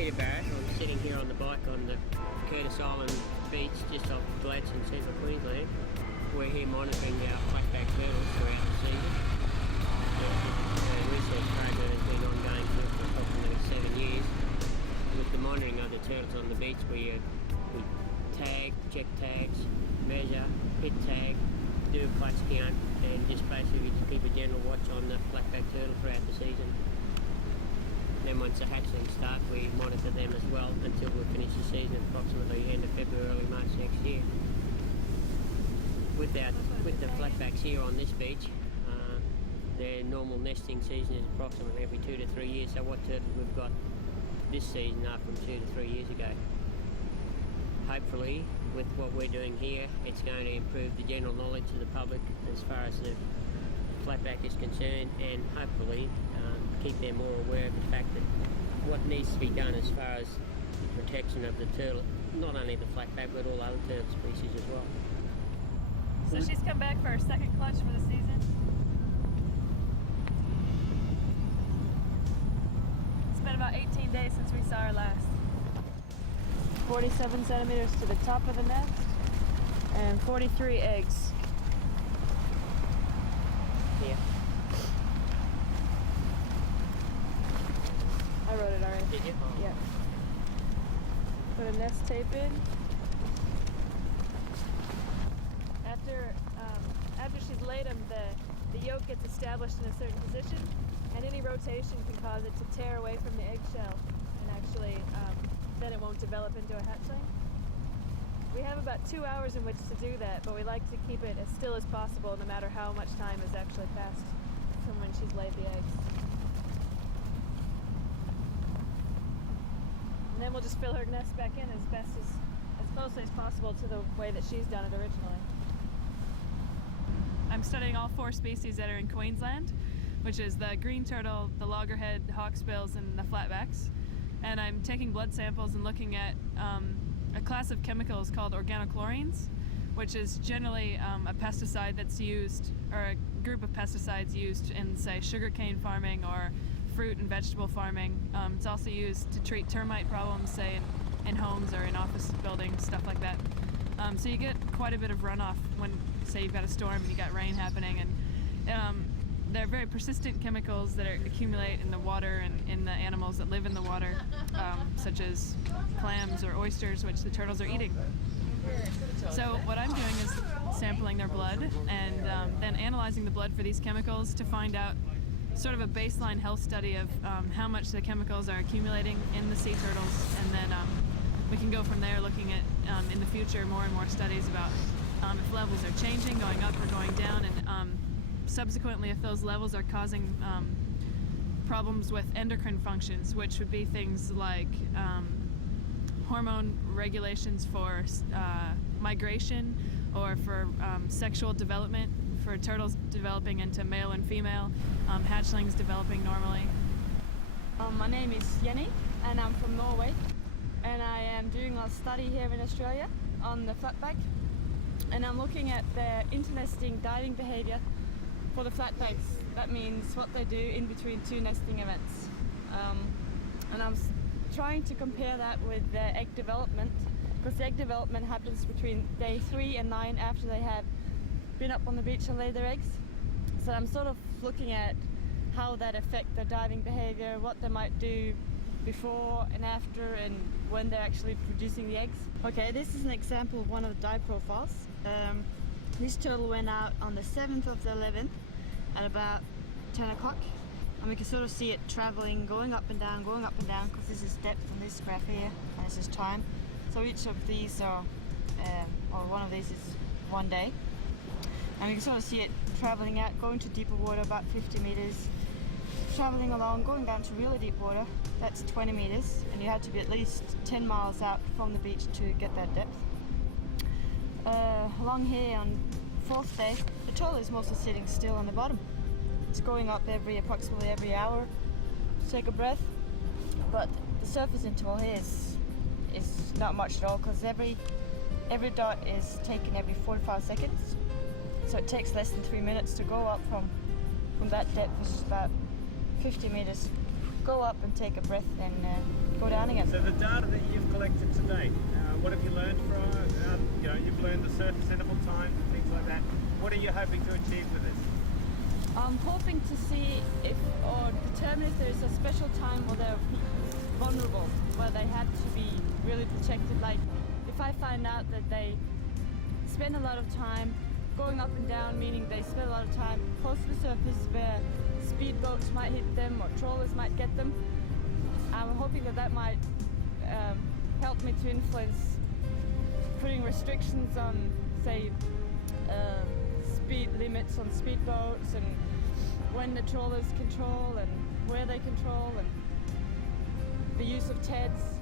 Peter Barrett. I'm sitting here on the bike on the Curtis Island beach just off Gladstone, central Queensland. We're here monitoring our flatback turtles throughout the season. The research program has been ongoing for approximately 7 years. With the monitoring of the turtles on the beach, we tag, check tags, measure, hit tag, do a clutch count, and just basically just keep a general watch on the flatback turtle throughout the season. Then once the hatchlings start, we monitor them as well until we finish the season approximately end of February, early March next year. With the flatbacks here on this beach, their normal nesting season is approximately every 2 to 3 years, so what turtles we've got this season are from 2 to 3 years ago. Hopefully, with what we're doing here, it's going to improve the general knowledge of the public as far as the flatback is concerned, and hopefully keep them more aware of the fact that what needs to be done as far as the protection of the turtle, not only the flatback but all other turtle species as well. So she's come back for her second clutch for the season. It's been about 18 days since we saw her last. 47 centimeters to the top of the nest and 43 eggs. Yeah. I wrote it already. Did you? Yeah. Put a nest tape in. After she's laid them, the yolk gets established in a certain position, and any rotation can cause it to tear away from the eggshell, and actually then it won't develop into a hatchling. We have about 2 hours in which to do that, but we like to keep it as still as possible no matter how much time has actually passed from when she's laid the eggs. And then we'll just fill her nest back in as closely as possible to the way that she's done it originally. I'm studying all 4 species that are in Queensland, which is the green turtle, the loggerhead, hawksbills, and the flatbacks. And I'm taking blood samples and looking at a class of chemicals called organochlorines, which is generally a pesticide that's used, or a group of pesticides used in, say, sugarcane farming or fruit and vegetable farming. It's also used to treat termite problems, say in homes or in office buildings, stuff like that. So you get quite a bit of runoff when, say, you've got a storm and you got rain happening, and they're very persistent chemicals that accumulate in the water and in the animals that live in the water, such as clams or oysters, which the turtles are eating. So what I'm doing is sampling their blood and then analyzing the blood for these chemicals to find out sort of a baseline health study of how much the chemicals are accumulating in the sea turtles, and then we can go from there looking at in the future more and more studies about if levels are changing, going up or going down, and subsequently if those levels are causing problems with endocrine functions, which would be things like hormone regulations for migration or for sexual development, for turtles developing into male and female, hatchlings developing normally. My name is Jenny and I'm from Norway, and I am doing a study here in Australia on the flatback, and I'm looking at their internesting diving behaviour for the flatbacks. That means what they do in between 2 nesting events, and I'm trying to compare that with their egg development, because the egg development happens between day 3 and 9 after they have been up on the beach and laid their eggs. So I'm sort of looking at how that affects their diving behavior, what they might do before and after, and when they're actually producing the eggs. Okay, this is an example of one of the dive profiles. This turtle went out on the 7th of the 11th at about 10 o'clock, and we can sort of see it traveling, going up and down, because this is depth on this graph here, and this is time. So each of these are, or one of these is 1 day. And we can sort of see it traveling out, going to deeper water, about 50 meters, traveling along, going down to really deep water, that's 20 meters, and you had to be at least 10 miles out from the beach to get that depth. Along here on 4th day, the turtle is mostly sitting still on the bottom. It's going up approximately every hour to take a breath, but the surface interval here is not much at all, because every dot is taken every 45 seconds. So it takes less than 3 minutes to go up from that depth, which is about 50 meters, go up and take a breath and go down again. So the data that you've collected to date, what have you learned from? You've learned the surface interval times and things like that. What are you hoping to achieve with this? I'm hoping to see if, or determine if there's a special time where they're vulnerable, where they had to be really protected. Like if I find out that they spend a lot of time going up and down, meaning they spend a lot of time close to the surface where speedboats might hit them or trawlers might get them, I'm hoping that that might help me to influence putting restrictions on, say, speed limits on speedboats and when the trawlers control and where they control, and the use of TEDs